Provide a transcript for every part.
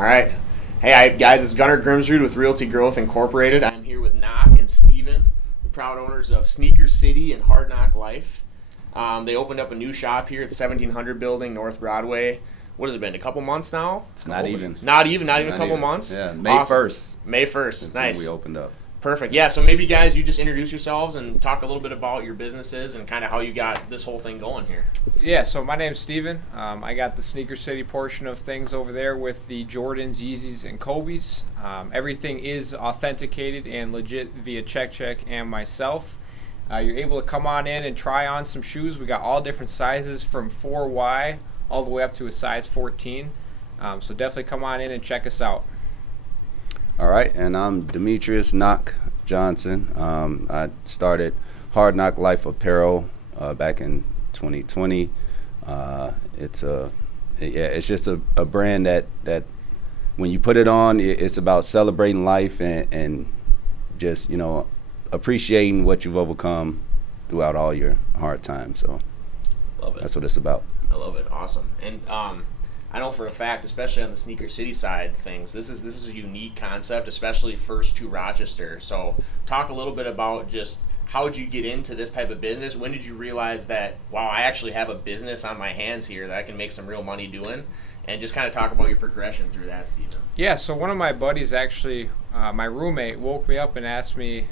All right. Hey, guys, it's Gunnar Grimsrud with Realty Growth Incorporated. I'm here with Nock and Steven, the proud owners of Sneaker City and Hard Knock Life. They opened up a new shop here at 1700 Building, North Broadway. What has it been, a couple months now? It's not even a couple months? Yeah, May 1st. May 1st, nice. When we opened up. Perfect. Yeah, so maybe, guys, you just introduce yourselves and talk a little bit about your businesses and kind of how you got this whole thing going here. Yeah, so my name's Steven. I got the Sneaker City portion of things over there with the Jordans, Yeezys, and Kobe's. Everything is authenticated and legit via Check and myself. You're able to come on in and try on some shoes. We got all different sizes from 4Y all the way up to a size 14. So definitely come on in and check us out. All right, and I'm Demetrius Nock Johnson. I started Hard Knock Life Apparel back in 2020. It's just a brand that when you put it on, it's about celebrating life and just appreciating what you've overcome throughout all your hard times. So love it. That's what it's about. I love it. Awesome. And I know for a fact, especially on the Sneaker City side of things, this is a unique concept, especially first to Rochester. So talk a little bit about just how did you get into this type of business? When did you realize that, wow, I actually have a business on my hands here that I can make some real money doing? And just kind of talk about your progression through that, Steven. Yeah, so one of my buddies actually, my roommate, woke me up and asked me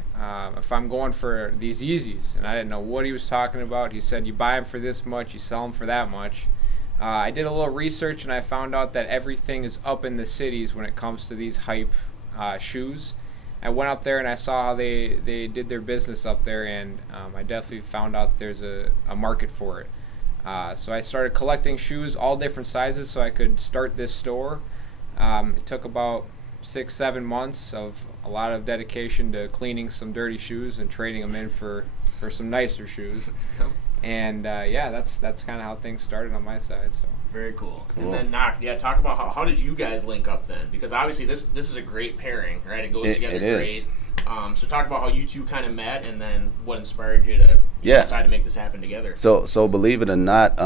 if I'm going for these Yeezys. And I didn't know what he was talking about. He said, you buy them for this much, you sell them for that much. I did a little research and I found out that everything is up in the cities when it comes to these hype shoes. I went up there and I saw how they did their business up there, and I definitely found out that there's a market for it. So I started collecting shoes, all different sizes, so I could start this store. It took about 6-7 months of a lot of dedication to cleaning some dirty shoes and trading them in for some nicer shoes. And that's kind of how things started on my side. So very cool. And then Nock, talk about how did you guys link up then? Because obviously this is a great pairing, right? It goes together great. So talk about how you two kind of met, and then what inspired you to decide to make this happen together. So believe it or not,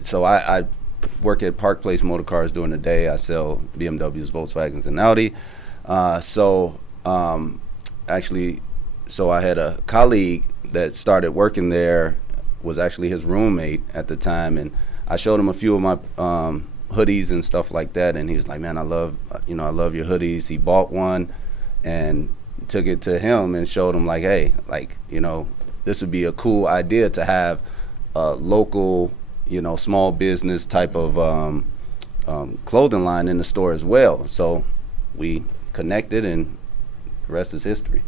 so I work at Park Place Motor Cars during the day. I sell BMWs, Volkswagens, and Audi. So I had a colleague that started working there, was actually his roommate at the time, and I showed him a few of my hoodies and stuff like that, and he was like, man, I love your hoodies. He bought one and took it to him and showed him, like, hey, this would be a cool idea to have a local, small business type of clothing line in the store as well. So we connected, and the rest is history.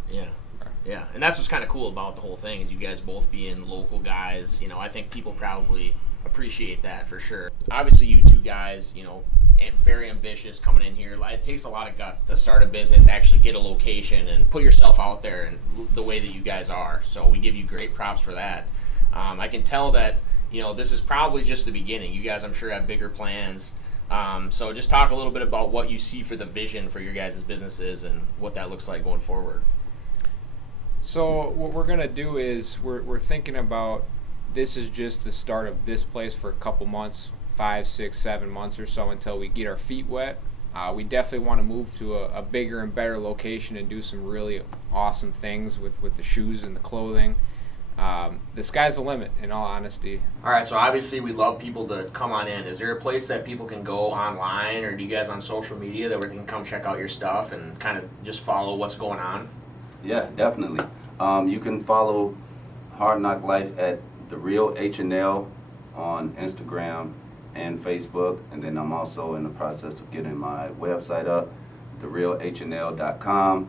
Yeah, and that's what's kind of cool about the whole thing, is you guys both being local guys. I think people probably appreciate that for sure. Obviously, you two guys, very ambitious coming in here. It takes a lot of guts to start a business, actually get a location, and put yourself out there and the way that you guys are. So we give you great props for that. I can tell that, this is probably just the beginning. You guys, I'm sure, have bigger plans. So just talk a little bit about what you see for the vision for your guys' businesses and what that looks like going forward. So what we're going to do is we're thinking about, this is just the start of this place for a couple months, 5, 6, 7 months or so, until we get our feet wet. We definitely want to move to a bigger and better location and do some really awesome things with the shoes and the clothing. The sky's the limit, in all honesty. All right, so obviously we love people to come on in. Is there a place that people can go online, or do you guys on social media that we can come check out your stuff and kind of just follow what's going on? Yeah, definitely. You can follow Hard Knock Life at The Real H&L on Instagram and Facebook, and then I'm also in the process of getting my website up, therealhnl.com.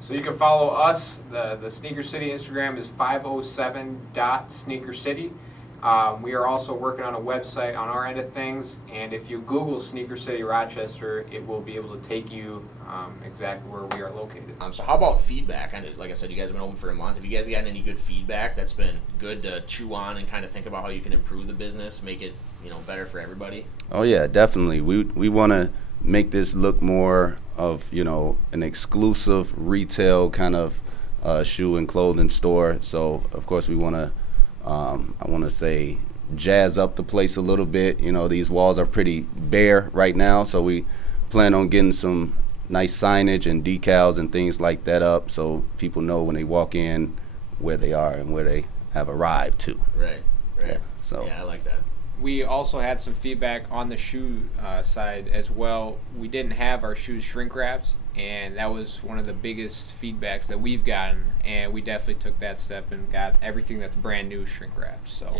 So you can follow us. The Sneaker City Instagram is 507.sneakercity. We are also working on a website on our end of things, and if you Google Sneaker City Rochester, it will be able to take you exactly where we are located. So how about feedback? Like I said, you guys have been open for a month. Have you guys gotten any good feedback that's been good to chew on and kind of think about how you can improve the business, make it better for everybody? Oh yeah, definitely. We want to make this look more of an exclusive retail kind of shoe and clothing store. So of course we want to I want to say jazz up the place a little bit. You know, these walls are pretty bare right now, so we plan on getting some nice signage and decals and things like that up so people know when they walk in where they are and where they have arrived to. Right. Yeah, so Yeah, I like that. We also had some feedback on the shoe side as well. We didn't have our shoes shrink wrapped, and that was one of the biggest feedbacks that we've gotten, and we definitely took that step and got everything that's brand new shrink wrapped. So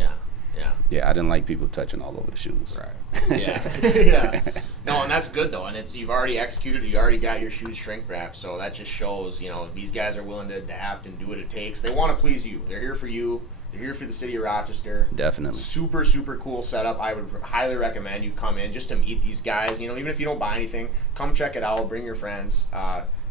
yeah, I didn't like people touching all over the shoes. Right. Yeah. No, and that's good though, and it's you've already executed. You already got your shoes shrink wrapped, so that just shows these guys are willing to adapt and do what it takes. They want to please you. They're here for you. They're here for the city of Rochester. Definitely. Super, super cool setup. I would highly recommend you come in just to meet these guys. Even if you don't buy anything, come check it out. Bring your friends.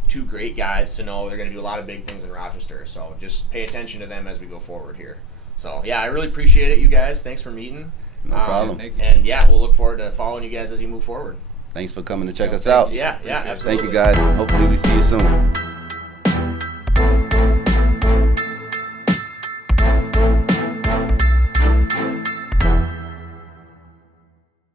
Two great guys to know they're going to do a lot of big things in Rochester. So just pay attention to them as we go forward here. So, yeah, I really appreciate it, you guys. Thanks for meeting. No problem. Thank you. And, yeah, we'll look forward to following you guys as you move forward. Thanks for coming to check us out. Yeah, absolutely. Thank you, guys. Hopefully we see you soon.